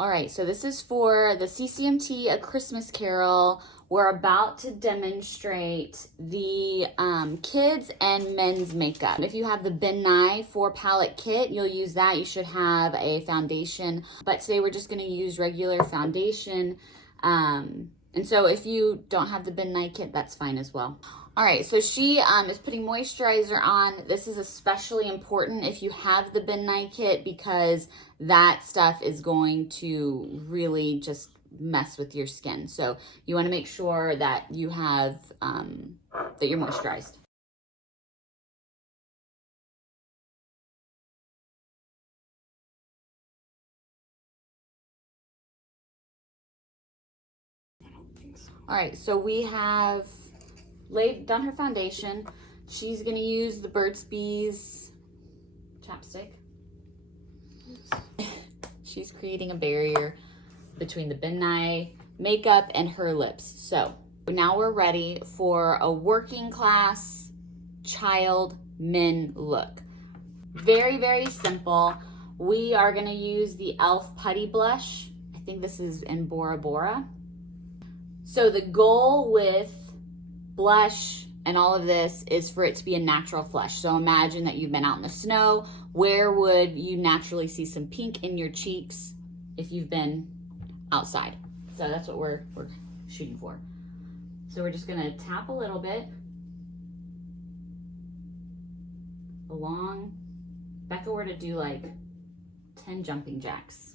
All right, so this is for the CCMT A Christmas Carol. We're about to demonstrate the kids and men's makeup. If you have the Ben Nye 4-palette kit, you'll use that. You should have a foundation, but today we're just gonna use regular foundation. And so if you don't have the Ben Nye kit, that's fine as well. All right, so she is putting moisturizer on. This is especially important if you have the Ben Nye kit because that stuff is going to really just mess with your skin. So you wanna make sure that you have, that you're moisturized. All right, so we have done her foundation. She's gonna use the Burt's Bees chapstick. She's creating a barrier between the Ben Nye makeup and her lips. So now we're ready for a working class child men look. Very, very simple. We are gonna use the e.l.f. Putty Blush. I think this is in Bora Bora. So the goal with blush and all of this is for it to be a natural flush. So imagine that you've been out in the snow. Where would you naturally see some pink in your cheeks if you've been outside? So that's what we're shooting for. So we're just gonna tap a little bit along. Becca were to do like 10 jumping jacks.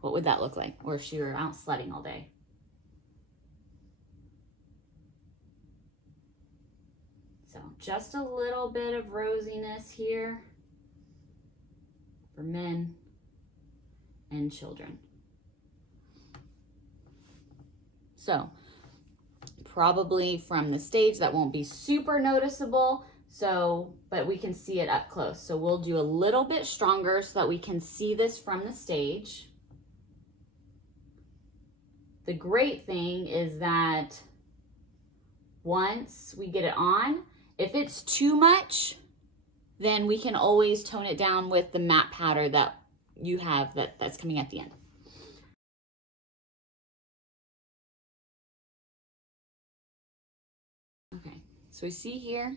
What would that look like? Or if she were out sledding all day. So just a little bit of rosiness here for men and children. So probably from the stage that won't be super noticeable, but we can see it up close. So we'll do a little bit stronger so that we can see this from the stage. The great thing is that once we get it on, if it's too much, then we can always tone it down with the matte powder that you have that's coming at the end. Okay, so we see here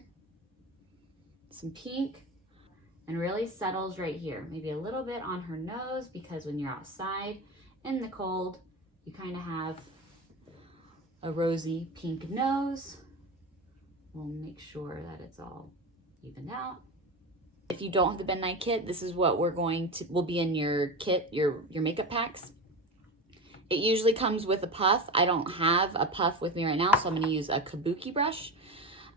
some pink and really settles right here. Maybe a little bit on her nose because when you're outside in the cold, you kind of have a rosy pink nose. We'll make sure that it's all evened out. If you don't have the Ben Nye kit, this is what will be in your kit, your makeup packs. It usually comes with a puff. I don't have a puff with me right now, so I'm gonna use a kabuki brush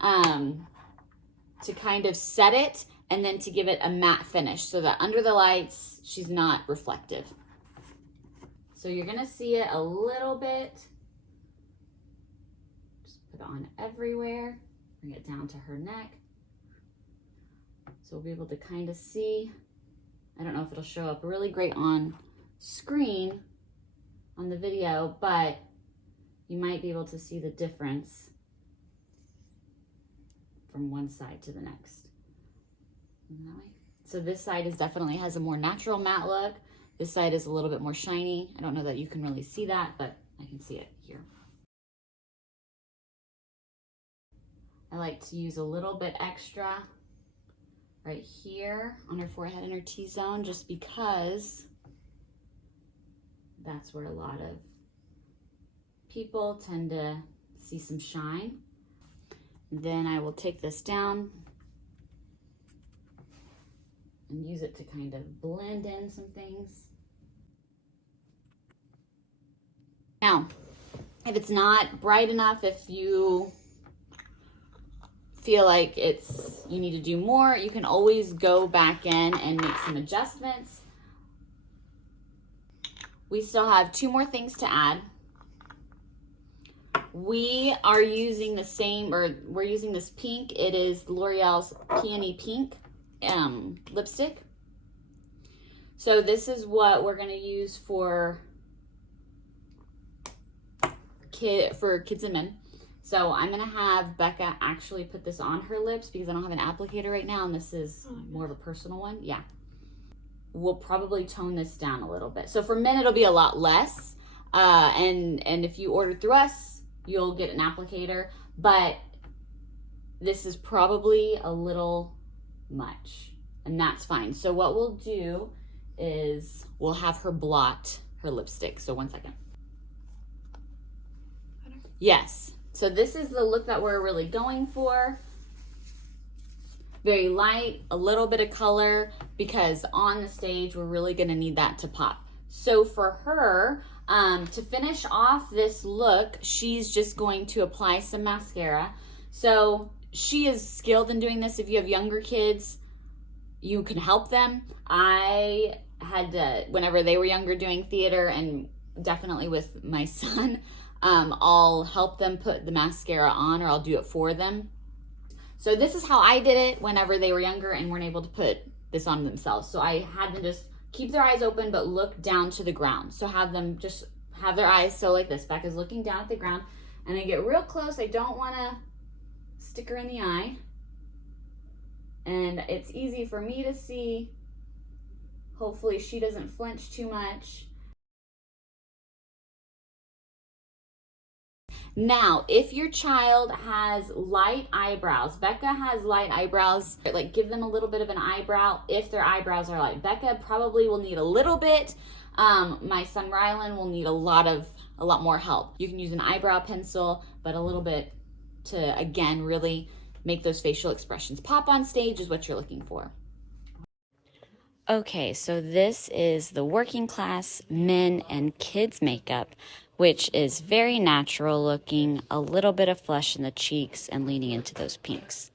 to kind of set it and then to give it a matte finish so that under the lights, she's not reflective. So you're gonna see it a little bit. Just put it on everywhere. Bring it down to her neck. So we'll be able to kind of see. I don't know if it'll show up really great on screen on the video, but you might be able to see the difference from one side to the next. So this side definitely has a more natural matte look. This side is a little bit more shiny. I don't know that you can really see that, but I can see it here. I like to use a little bit extra right here on her forehead and her T-zone just because that's where a lot of people tend to see some shine. Then I will take this down and use it to kind of blend in some things. Now, if it's not bright enough, if you feel like you need to do more, you can always go back in and make some adjustments. We still have 2 more things to add. We are using the same, or we're using this pink. It is L'Oreal's Peony Pink lipstick. So this is what we're gonna use for kids and men. So I'm gonna have Becca actually put this on her lips because I don't have an applicator right now, and this is more of a personal one. Yeah. we'll probably tone this down a little bit. So for men, it'll be a lot less. And if you order through us, you'll get an applicator, but this is probably a little much, and that's fine. So what we'll do is we'll have her blot her lipstick. So 1 second. Yes. So this is the look that we're really going for. Very light, a little bit of color, because on the stage, we're really gonna need that to pop. So for her, to finish off this look, she's just going to apply some mascara. So she is skilled in doing this. If you have younger kids, you can help them. I had to, whenever they were younger, doing theater, and definitely with my son, I'll help them put the mascara on, or I'll do it for them. So this is how I did it whenever they were younger and weren't able to put this on themselves. So I had them just keep their eyes open, but look down to the ground. So have them just have their eyes so like this. Becca's looking down at the ground, and I get real close. I don't want to stick her in the eye. And it's easy for me to see. Hopefully she doesn't flinch too much. Now, if your child has light eyebrows, Becca has light eyebrows, like give them a little bit of an eyebrow if their eyebrows are light. Becca probably will need a little bit. My son Rylan will need a lot more help. You can use an eyebrow pencil, but a little bit to, again, really make those facial expressions pop on stage is what you're looking for. Okay, so this is the working class men and kids makeup, which is very natural looking, a little bit of flush in the cheeks and leaning into those pinks.